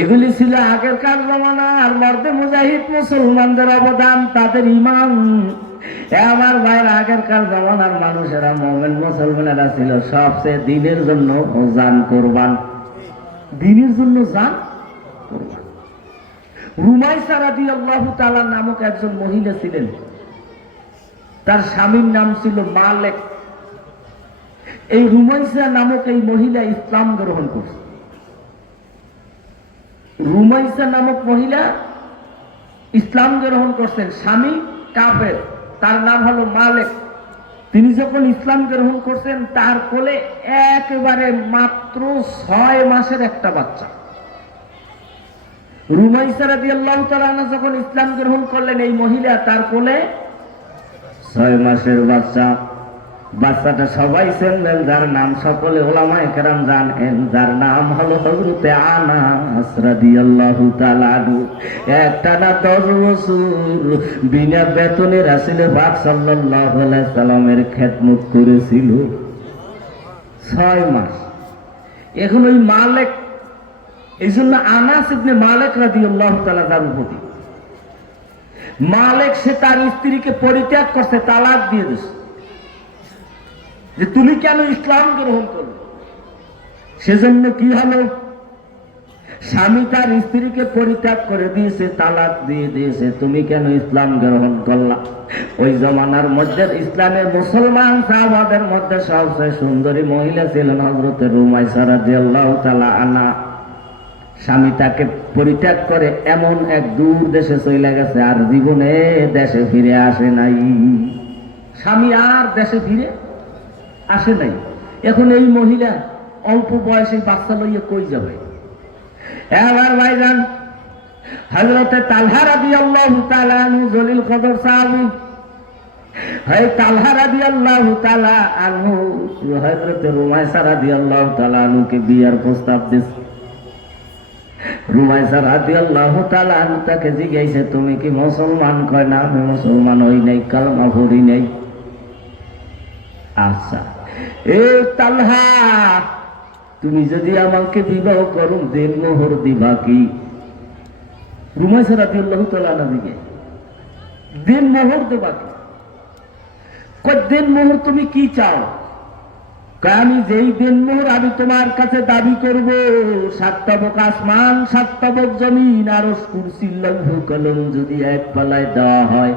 এগুলি ছিল আগেরকার জমানা, আর মর্দে মুজাহিদ মুসলমানদের অবদান, তাদের ইমান। আমার ভাইয়ের আগেরকার জমানার মানুষেরা, মুমিন মুসলমানেরা ছিল সবচেয়ে দিনের জন্য জান কোরবান, দিনের জন্য জান কোরবান। রুমাইসা রাদিয়াল্লাহু তাআলা নামক একজন মহিলা ছিলেন, তার স্বামীর নাম ছিল মালেক। এই রুমাইসা নামক এই মহিলা ইসলাম গ্রহণ করছে। রুমাইসা নামক মহিলা ইসলাম গ্রহণ করছেন, স্বামী কাফের, তার নাম হলো মালেক। তিনি যখন ইসলাম গ্রহণ করছেন, তার কোলে একেবারে মাত্র 6 মাসের একটা বাচ্চা। রুমাইসা রাদিয়াল্লাহু তাআলা যখন ইসলাম গ্রহণ করলেন, এই মহিলা তার কোলে 6 মাসের বাচ্চা। বাচ্চাটা সবাই চেনেন, যার নাম সকলে উলামায়ে কেরাম জানেন, যার নাম হলো হযরতে আনাস রাদিয়াল্লাহু তাআলা আনহু। একটানা 10 বছর বিনা বেতনে রাসূল পাক সাল্লাল্লাহু আলাইহি সাল্লামের খেদমত করেছিল। 6 মাস। এখন ওই মালিক, এই জন্য আনাস ইবনে মালিক রাদিয়াল্লাহু তাআলা জানবি, মালিক সে তার স্ত্রীকে পরিত্যাগ করছে, তালাক দিয়ে দিয়েছে, যে তুমি কেন ইসলাম গ্রহণ করলে? সেজন্য কি হলো, স্বামী তার স্ত্রীকে পরিত্যাগ করে দিয়েছে, তালাক দিয়ে দিয়েছে, তুমি কেন ইসলাম গ্রহণ করলা? ওই জমানার মধ্যে ইসলামের মুসলমান সাহাবাদের মধ্যে সবচেয়ে সুন্দরী মহিলা ছিলেন হযরত রুমাইসা রাদিয়াল্লাহু তাআলা আনহা। স্বামী তাকে পরিত্যাগ করে এমন এক দূর দেশে চলে গেছে, আর জীবনে দেশে ফিরে আসে নাই। স্বামী আর দেশে ফিরে আসে নাই। এখন এই মহিলা অল্প বয়সে বাচ্চা লইয়া কই যাবে? এবার ভাইজান, হযরতে তালহা রাদিয়াল্লাহু তাআলা আনহু জলিল কদর সাহাবী, এই তালহা রাদিয়াল্লাহু তাআলা আনহু হযরতে রুমাইসা রাদিয়াল্লাহু তাআলা আনহুকে বিয়ার প্রস্তাব দিয়েছে। রুমাইসা রাদিয়াল্লাহু তাআলা আনহু তাকে জিজ্ঞাসা, তুমি কি মুসলমান? কয় না, আমি মুসলমান হই নাই, কালেমা পড়ি নাই। আচ্ছা, এ তালহা, তুমি যদি আমাকে বিবাহ করো দেন মোহর দিবা কি? রুমাইসা রাদিয়াল্লাহু তাআলা আনহা দেন মোহর দেবা কি? কয় দেন মোহর তুমি কি চাও? আমি যেই দেন মোহর আমি তোমার কাছে দাবি করব, 7 তবক আসমান, 7 তবক জমিন, আরশ কুরসি লৌহ কলম যদি এক পালায় দেওয়া হয়,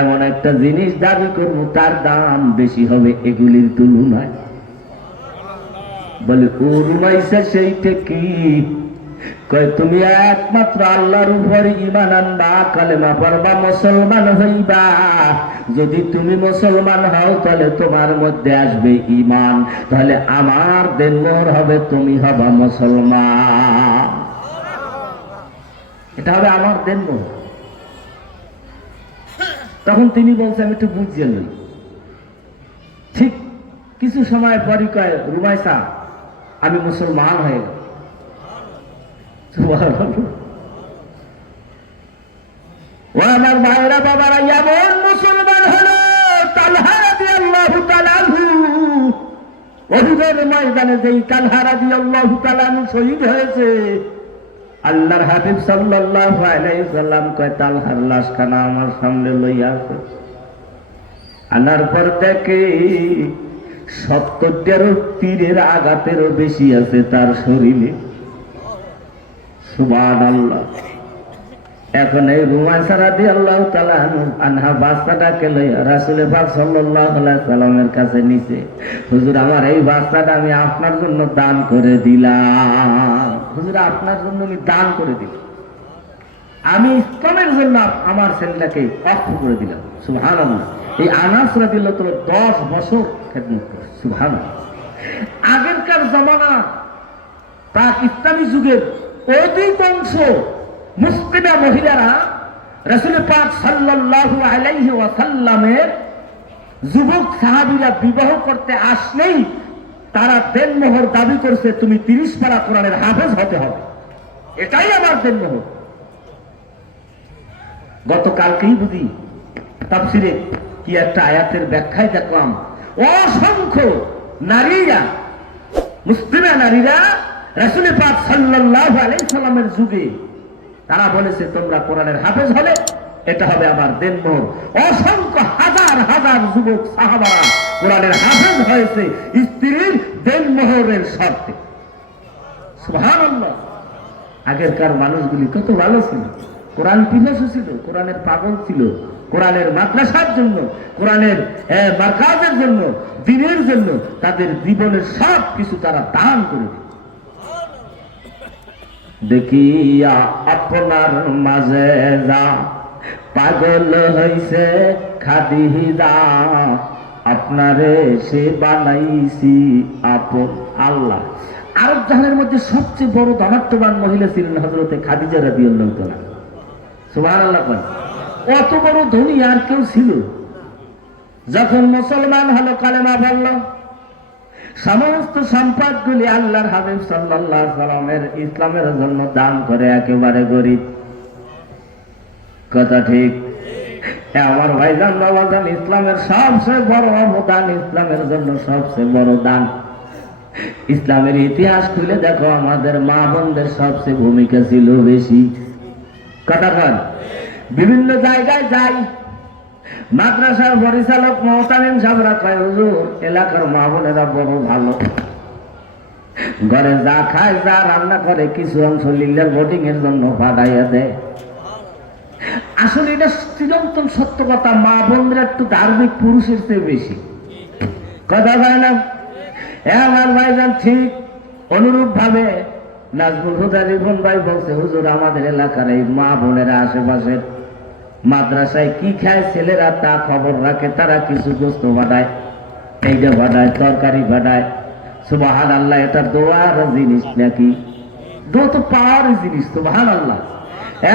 এমন একটা জিনিস দাবি করব তার দাম বেশি হবে এগুলির তুলনায়। বলে ও রুমাইসা, সেইটা কি? কয় তুমি একমাত্র আল্লাহর উপর ঈমান আনবা, কালেমা পড়বা, মুসলমান হইবা। যদি তুমি মুসলমান হও তাহলে তোমার মধ্যে আসবে ঈমান, তাহলে আমার দেনমোহর হবে, তুমি হবা মুসলমান। এটা হবে আমার দেনমোহর। তখন তিনি বলছেন, আমি একটু বুঝিয়ে লই। ঠিক কিছু সময় পরই কয়, রুমাইসা আমি মুসলমান হয়ে গেল। ও আমার ভাইরা বাবারা, এমন মুসলমান হলো তালহা রাদিয়াল্লাহু তাআলা আনহু। উহুদের ময়দানে যেই তালহা রাদিয়াল্লাহু তাআলা আনহু শহীদ হয়েছে, আল্লাহর হাবিব সাল্লাল্লাহু আলাইহি সাল্লাম কয়, তালহার লাশখানা আমার সামনে লইয়া আসো। আনার পর দেখে 70 তীরের আঘাতেরও বেশি আছে তার শরীরে। সুবহানাল্লাহ। এখন এই রুমাইসা রাদিয়াল্লাহু তাআলা আনহা বাচ্চাটাকে লইয়া রাসূল পাক সাল্লাল্লাহু আলাইহি সাল্লামের কাছে নিছে। হুজুর, আমার এই বাচ্চাটা আমি আপনার জন্য দান করে দিলাম। হুজুর, আপনার জন্য আমি দান করে দিলাম, আমি ইসলামের জন্য আমার ছেলেটাকে অক্ষ করে দিলাম। সুবহানাল্লাহ। এই আনাস রাদিয়াল্লাহু তাআলা 10 বছর খেদমত করে। সুবহানাল্লাহ। আগেরকার জামানা প্রাক ইসলামী যুগের অধিকাংশ মুসলিমা মহিলারা রাসূল পাক সাল্লাল্লাহু আলাইহি ওয়াসাল্লামের যুবক সাহাবীরা বিবাহ করতে আসলেই তারা দেনমোহর দাবি করছে, তুমি 30 পারা কোরআনের হাফেজ হতে হবে, এটাই আমার দেনমোহর। গতকালকেই বুঝি তাফসিরে কি একটা আয়াতের ব্যাখ্যায় দেখলাম, অসংখ্য নারীরা, মুসলিমা নারীরা রাসূল পাক সাল্লাল্লাহু আলাইহি সাল্লামের যুগে তারা বলেছে, তোমরা কোরআনের হাফেজ হলে এটা হবে আমার দেনমোহর। অসংখ্য হাজার হাজার যুবক সাহাবারা কোরআনের হাফেজ হয়েছে স্ত্রীর দেনমোহরের শর্তে। সুবহানাল্লাহ। আগেরকার মানুষগুলি কত ভালো ছিল, কোরআন পিপাসু ছিল, কোরআনের পাগল ছিল, কোরআনের মাদ্রাসার জন্য, কোরআনের মারকাজের জন্য, দ্বীনের জন্য তাদের জীবনের সব কিছু তারা দান করে দিত। দেখিয়া আপনার মাঝে যা পাগল হইছে খাদিজা, আপনারে সে বানাইছি আপন। আল্লাহ। আরব জাহানের মধ্যে সবচেয়ে বড় ধনাত্মবান মহিলা ছিলেন হযরতে খাদিজা রাদিয়াল্লাহু তাআলা। সুবহানাল্লাহ। অত বড় ধনী আর কেউ ছিল? যখন মুসলমান হলো, কালেমা পড়ল, সমস্ত সম্পদগুলি আল্লাহর হাবিব সাল্লাল্লাহু আলাইহি সাল্লামের ইসলামের জন্য দান করে, একেবারে গরিব। কথা ঠিক? আমার ভাইজান বাবাজান, ইসলামের সবচেয়ে বড় অবদান, ইসলামের জন্য সবচেয়ে বড় দান। ইসলামের ইতিহাস খুলে দেখো, আমাদের মা বোনদের সবচেয়ে ভূমিকা ছিল বেশি। কথা কন? বিভিন্ন জায়গায় যাই, মাদ্রাসার পরিচালক মোহতামিম সাহেবরা কয়, হুজুর এলাকার মা বোনেরা বড় ভালো, ঘরে যা খায় যা রান্না করে কিছু অংশ লিল্লার বোটিং এর জন্য পাঠাইয়া দেয়। আসলে এটা চিরন্তন সত্য কথা, মা বোনরা একটু ধার্মিক পুরুষের চেয়ে বেশি, কথা হয় না? আমার ভাইজান ঠিক অনুরূপ ভাবে নাজমুল হুদা রিপন ভাই বলছে, হুজুর আমাদের এলাকার এই মা বোনেরা আশেপাশে মাদ্রাসায় কি খায় ছেলেরা তা খবর রাখে, তারা কিছু গোস্ত বানায়, এইটা বানায়, তরকারি বানায়। সুবহানাল্লাহ, এটা দোয়ার জিনিস নাকি? দোয়া তো পাওয়ার জিনিস। সুবহানাল্লাহ।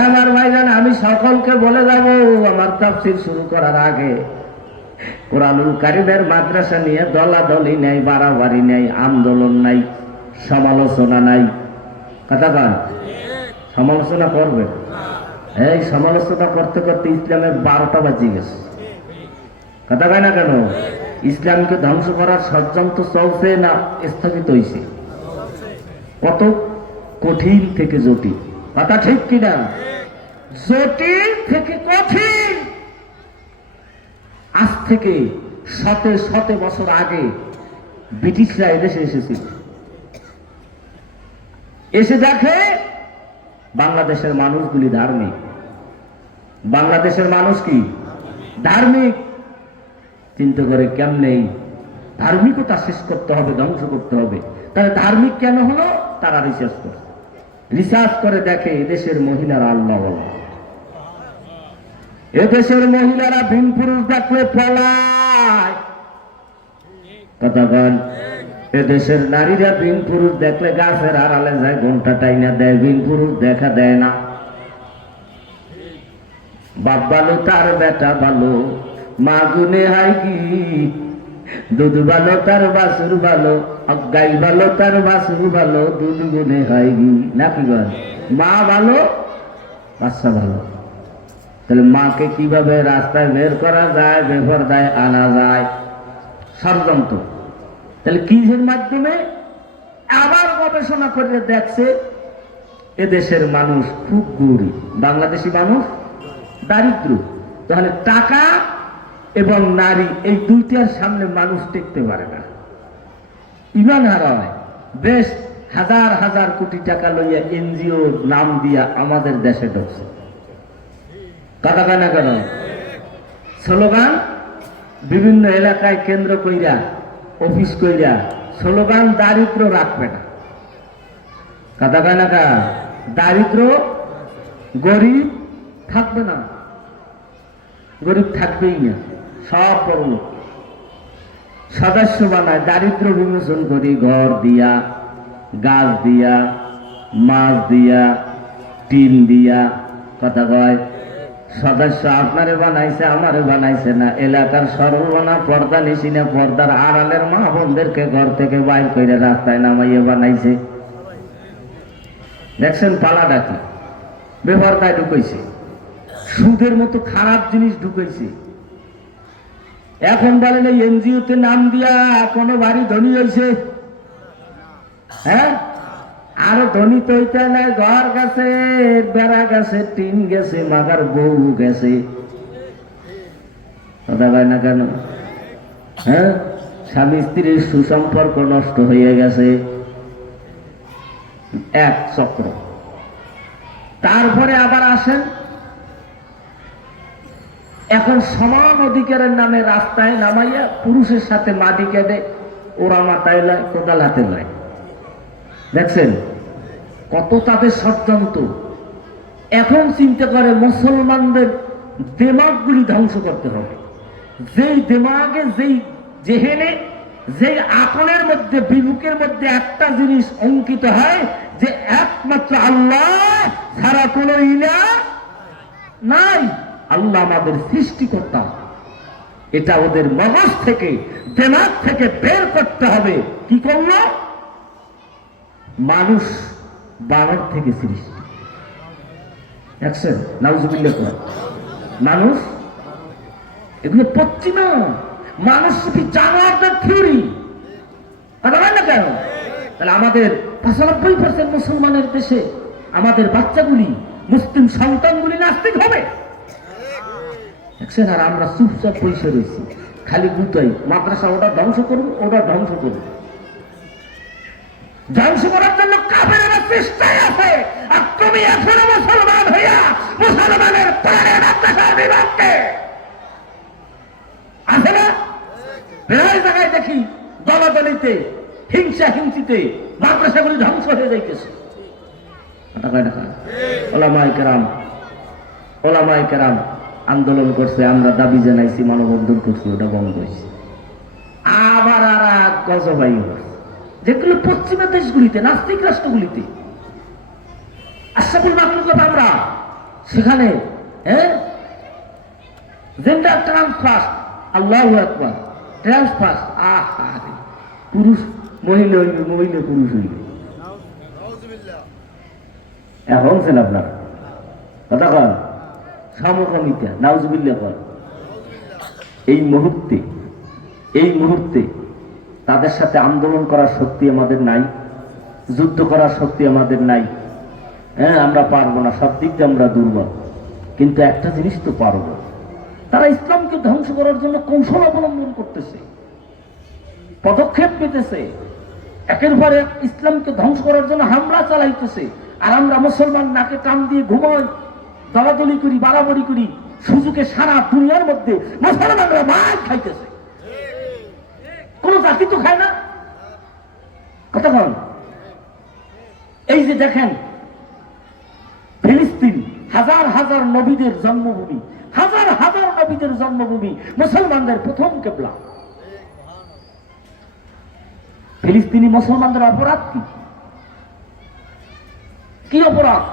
আমার ভাইজান আমি সকলকে বলে যাব, আমার তাফসীর শুরু করার আগে কুরআনুল কারীমের মাদ্রাসা নিয়ে দলাদলি নাই, বাড়াবাড়ি নাই, আন্দোলন নাই, সমালোচনা নাই, কথা বল। সমালোচনা করবে, এই সমালোচনা করতে করতে ইসলামের 12টা বাজিয়ে গেছে, কথা কয় না কেন? ইসলামকে ধ্বংস করার ষড়যন্ত্র চলছে না স্থগিত হয়েছে? কত কঠিন থেকে জটিল, কথা ঠিক কিনা? জটিল থেকে কঠিন। আজ থেকে শতে শতে বছর আগে ব্রিটিশরা এদেশে এসেছিল, এসে দেখে বাংলাদেশের মানুষগুলি ধার্মিক। বাংলাদেশের মানুষ কি ধার্মিক? চিন্তা করে কেমনে ধার্মিকতা শেষ করতে হবে, ধ্বংস করতে হবে। তাহলে ধার্মিক কেন হলো? তারা রিসার্চ করে দেখে এদেশের মহিলারা আল্লাহ বলে, এদেশের মহিলারা ভিন পুরুষ দেখলে পলায়, কথা বল। এদেশের নারীরা ভিন পুরুষ দেখলে গাছের আড়ালে যায়, ঘন্টা টাইনা দেয়, ভিন পুরুষ দেখা দেয় না। বাপ ভালো তার বেটা ভালো, মা গুনে হাই কি, দুধ ভালো তার বাছুর ভালো, গাই ভালো তার বাছুর ভালো, দুধ গুনে হয় কি, নাকি বল? মা ভালো বাচ্চা ভালো। তাহলে মাকে কিভাবে রাস্তায় বের করা যায়, বেপরদায় আনা যায়? ষড়যন্ত্র। তাহলে কিসের মাধ্যমে? আবার গবেষণা করে দেখছে এদেশের মানুষ খুব গরিব, বাংলাদেশি মানুষ দারিদ্র। তাহলে টাকা এবং নারী এই দুইটার সামনে মানুষ টিকতে পারে না, ইমান হারায়। বেশ হাজার হাজার কোটি টাকা লইয়া এনজিও নাম দিয়া আমাদের দেশে ঢুকছে, কথা কয় না কেন? স্লোগান বিভিন্ন এলাকায় কেন্দ্র কইরা, অফিস কইরা স্লোগান, দারিদ্র রাখবে না, কথা কয় না কা? দারিদ্র, গরিব থাকবে না, গরিব থাকবেই না, সব বড় লোক। সদস্য বানায়, দারিদ্র বিমোচন করি ঘর দিয়া, গাছ দিয়া, মাছ দিয়া, টিন দিয়া, কথা কয়। সদস্য আপনারে বানাইছে, আমারে বানাইছে না, এলাকার সর্বনা পর্দা নিশি না, পর্দার আড়ালের মা বোনদেরকে ঘর থেকে বাইর করে রাস্তায় নামাইয়ে বানাইছে। দেখছেন পালা ডাকি, বেপরদায় ঢুকাইছে, সুদের মতো খারাপ জিনিস ঢুকাইছে। এখন বলেন এই এনজিওতে নাম দিয়া কোনো বাড়ি ধনী হয়েছে? হ্যাঁ, আরো ধনী তো হইতে নাই, ঘর গেছে, বেড়া গেছে, টিন গেছে, মাগার বউ গেছে, কথা কয় না কেন? হ্যাঁ, স্বামী স্ত্রীর সুসম্পর্ক নষ্ট হয়ে গেছে, এক চক্র। তারপরে আবার আসেন, এখন সমান অধিকারের নামে রাস্তায় নামাইয়া পুরুষের সাথে মাটি কেটে ওরা মাথায় লয়, কোদাল হাতে লয়। দেখছেন কত তাদের ষড়যন্ত্র। এখন চিন্তা করে মুসলমানদের দেমাগগুলি ধ্বংস করতে হবে। যেই দেমাগে, যেই জেহেনে, যেই আকলের মধ্যে, বিবেকের মধ্যে একটা জিনিস অঙ্কিত হয় যে একমাত্র আল্লাহ ছাড়া কোনো ইলাহ নাই, আল্লাহ আমাদের সৃষ্টিকর্তা, এটা ওদের মগজ থেকে, দেমাগ থেকে বের করতে হবে। কি করলো? মানুষ বানর থেকে সৃষ্টি, দেখছেন? নাউজুবিল্লাহ। মানুষ, এগুলো পশ্চিমা মানুষ কি জানোয়ারদের থিওরি, কথা বলেন না কেন? তাহলে আমাদের 95% মুসলমানের দেশে আমাদের বাচ্চাগুলি, মুসলিম সন্তানগুলি নাস্তিক হবে, দেখছেন? আর আমরা চুপচাপ বসে রয়েছি, খালি গুতাই, মাদ্রাসা ওটা ধ্বংস করবো, ওটা ধ্বংস করবো। ধ্বংস করার জন্য কাফেরেরা চেষ্টায় আছে, আর তুমি এখনো মুসলমান হইয়া মুসলমানের প্রাণের মাদ্রাসার বিভাগকে আছে না? প্রায় জায়গায় দেখি দলাদলিতে, হিংসা হিংসিতে মাদ্রাসাগুলি ধ্বংস হয়ে যাইতেছে। ওলামায়ে কেরাম আন্দোলন করছে, আমরা দাবি জানাইছি, মানববন্ধন করছি, ওটা বন্ধ হয়েছে। আবার আর এক গজবাই হচ্ছে, যেগুলো পশ্চিমা দেশগুলিতে, নাস্তিক রাষ্ট্রগুলিতে আশরাফুল মাখলুকাত আমরা, সেখানে জেন্ডার ট্রান্সফার, আল্লাহু আকবার, ট্রান্সফার, পুরুষ মহিলা হইবে, মহিলা পুরুষ হইবে। এখন ছেন আপনার কথা কন, সমকামিতা, নাউজুবিল্লাহ কর। এই মুহূর্তে তাদের সাথে আন্দোলন করার শক্তি আমাদের নাই, যুদ্ধ করার শক্তি আমাদের নাই। আমরা পারবো না, সব দিক দিয়ে আমরা দুর্বল। কিন্তু একটা জিনিস তো পারবো, তারা ইসলামকে ধ্বংস করার জন্য কৌশল অবলম্বন করতেছে, পদক্ষেপ নিতেছে, একের পর এক ইসলামকে ধ্বংস করার জন্য হামলা চালাইতেছে। আর আমরা মুসলমান নাকে টান দিয়ে ঘুমাই, দলাদলি করি, বাড়াবাড়ি করি, সুযোগে সারা দুনিয়ার মধ্যে মুসলমানরা মার খাইতেছে। কোন জাতি তো খায় না, কথা বল। এই যে দেখেন ফিলিস্তিন, হাজার হাজার নবীদের জন্মভূমি, হাজার হাজার নবীদের জন্মভূমি, মুসলমানদের প্রথম কেবলা। ফিলিস্তিনি মুসলমানদের অপরাধ কি? কি অপরাধ?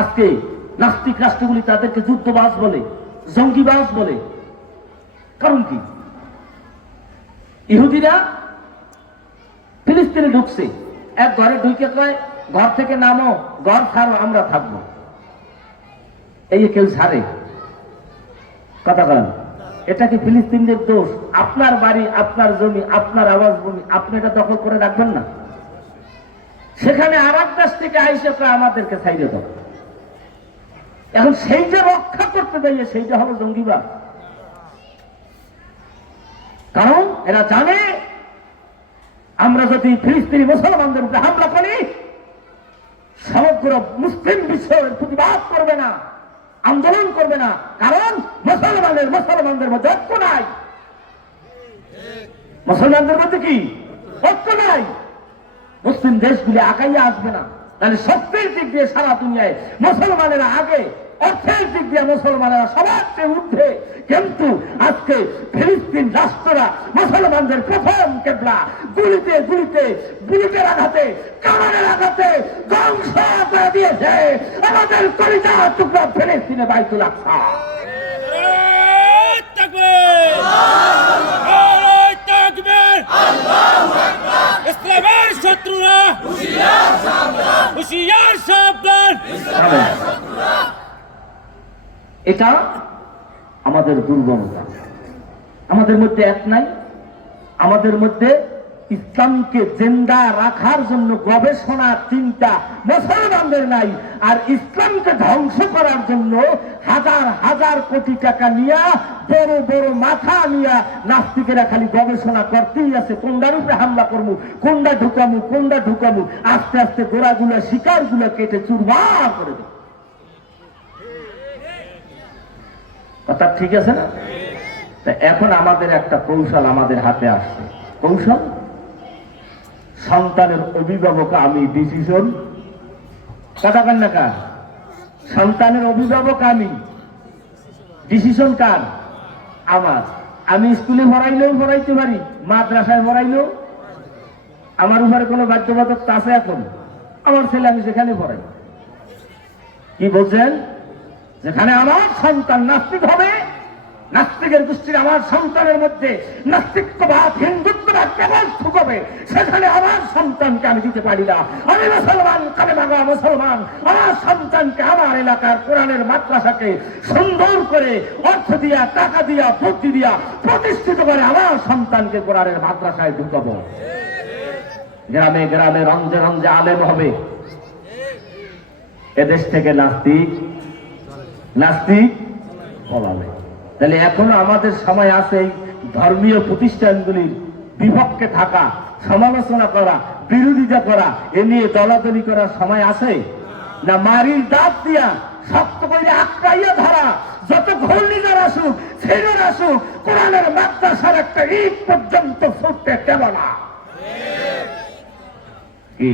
আজকে নাস্তিক রাষ্ট্রগুলি তাদেরকে যুদ্ধবাজ বলে, জঙ্গিবাজ বলে। কারণ কি? ইহুদিরা ফিলিস্তিনে ঢুকছে, এক ঘরে ঢুকে কয় ঘর থেকে নামো, ঘর ছাড়ো, আমরা থাকবো। এই কেউ ছাড়ে? কথা বলেন, এটা কি ফিলিস্তিনদের দোষ? আপনার বাড়ি, আপনার জমি, আপনার আবাস ভূমি, আপনি এটা দখল করে রাখবেন না? সেখানে আর এক দেশ থেকে আইসে আমাদেরকে ছাইড়ে দাও। এখন সেইটা রক্ষা করতে যাইয়ে সেইটা হলো জঙ্গিবাদ। কারণ এরা জানে আমরা যদি ফিলিস্তিনি মুসলমানদের উপরে হামলা করি, সমগ্র মুসলিম বিশ্বের প্রতিবাদ করবে না, আন্দোলন করবে না। কারণ মুসলমানদের মধ্যে ঐক্য নাই। মুসলমানদের মধ্যে কি ঐক্য নাই? মুসলিম দেশগুলি আগাইয়া আসবে না। তাহলে শক্তির দিক দিয়ে সারা দুনিয়ায় মুসলমানেরা আগে, অর্থের দিক দিয়ে মুসলমানেরা সবার চেয়ে ঊর্ধ্বে। কিন্তু আজকে ফিলিস্তিন রাষ্ট্ররা মুসলমানদের প্রথম কেবলা, গুলিতে গুলিতে, বুলেটের আঘাতে, কামানের আঘাতে ধ্বংস করে দিয়েছে আমাদের কলিজার টুকরা ফিলিস্তিনে বাইতুল আকসা। ইসলামের শত্রুরা হুঁশিয়ার সাবধান। এটা আমাদের দুর্বলতা। আমাদের মধ্যে এক নাই, আমাদের মধ্যে ইসলামকে জিন্দা রাখার জন্য গবেষণা চিন্তা মুসলমানদের নাই। আর ইসলামকে ধ্বংস করার জন্য হাজার হাজার কোটি টাকা নিয়ে, বড় বড় মাথা নিয়ে নাস্তিকেরা খালি গবেষণা করতেই আছে, কোনটার উপরে হামলা করবো, কোনটা ঢুকামু। আস্তে আস্তে গোড়াগুলো, শিকারগুলো কেটে চুরমার করে দেবে। কথা ঠিক আছে না? তা এখন আমাদের একটা কৌশল আমাদের হাতে আসছে। কৌশল, সন্তানের অভিভাবক আমি, ডিসিশন কথা বল না কার? সন্তানের অভিভাবক আমি, ডিসিশন কার? আমার। আমি স্কুলে পড়াইলেও পড়াইতে পারি, মাদ্রাসায় পড়াইলেও আমার উপরে কোনো বাধ্যবাধকতা আছে? এখন আমার ছেলে আমি সেখানে পড়াই। কি বলছেন? যেখানে আমার সন্তান নাস্তিক হবে, নাস্তিকের গোষ্ঠীর আমার সন্তানের মধ্যে নাস্তিকবাদ, হিন্দুত্ববাদ কেবল ঢুকবে, সেখানে আমার সন্তানকে আমি দিতে পারি না। আমি মুসলমান, কালেমাগা মুসলমান, আমার সন্তানকে আমার এলাকার কোরআনের মাদ্রাসাকে সুন্দর করে অর্থ দিয়া, টাকা দিয়া, বুদ্ধি দিয়া প্রতিষ্ঠিত করে আমার সন্তানকে কোরআনের মাদ্রাসায় ঢুকাবো। গ্রামে গ্রামে, রঞ্জে রঞ্জে আলেম হবে। এদেশ থেকে নাস্তিক পলাবে। তাহলে এখনো আমাদের সময় আছে এই ধর্মীয় প্রতিষ্ঠানগুলির বিপক্ষে থাকা, সমালোচনা করা, বিরোধিতা করা, এ নিয়ে দলাদলি করার সময় আছে? না মারির দাঁত দিয়া শক্ত করে আঁকড়াইয়া ধরা, যত ঘূর্ণিঝড় আসুক ছেড়ে আসুক, কোরআনের মাদ্রাসার একটা ঈদ পর্যন্ত ছুটতে দেব না। কি